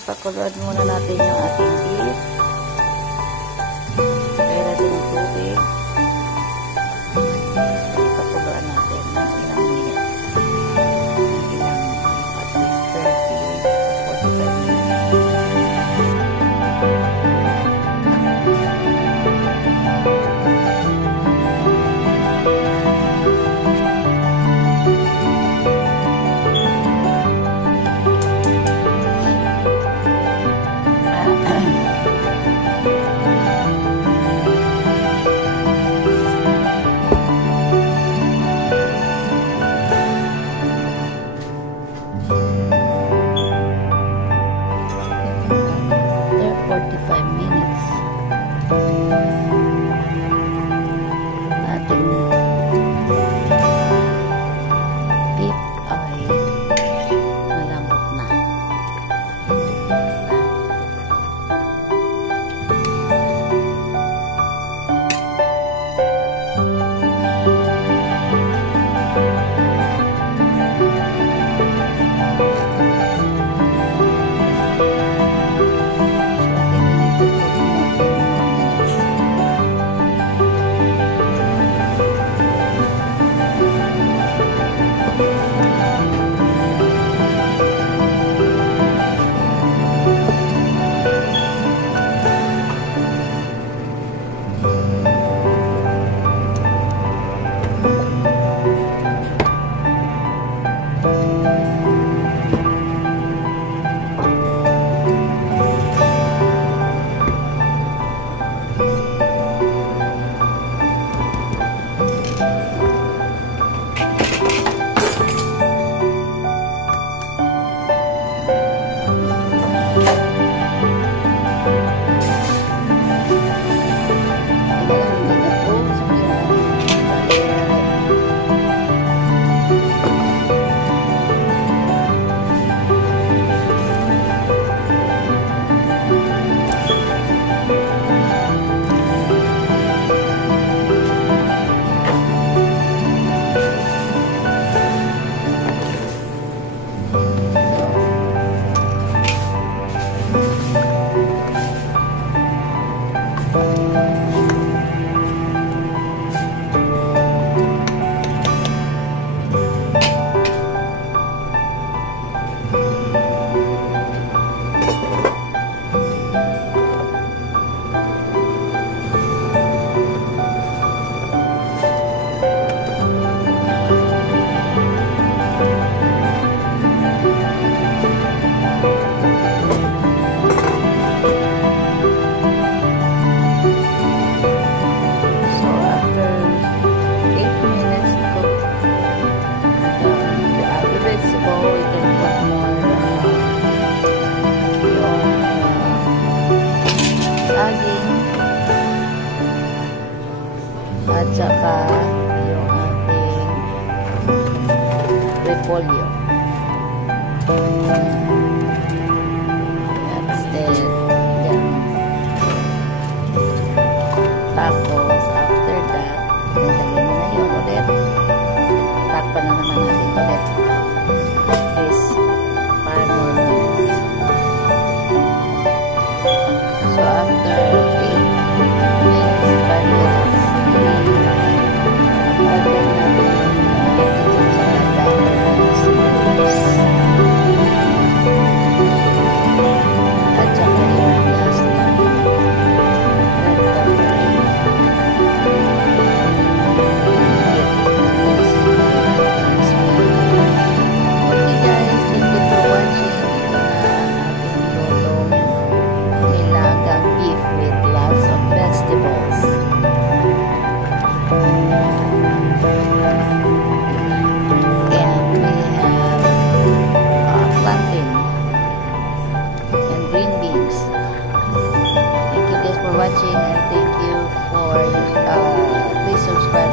Pakuluan muna natin yung ating beef. Kaya natin yung tubig. Pakuluan natin ng ilang minutes. Ilang at least 30 to 45 minutes. at saka yung ating repolyo. That's it. Yan. Tapos, after that, nilagyan mo na yun ulit. Takpan na naman natin ulit. Is 5 more minutes. So, after 8 minutes, 5 minutes, lagyan natin at saka yung last na red pepper. Okay guys, thank you for watching. Ito na ang ating lutong nilagang beef with lots of vegetables. And we have plantain and green beans. Thank you guys for watching, and thank you for please subscribe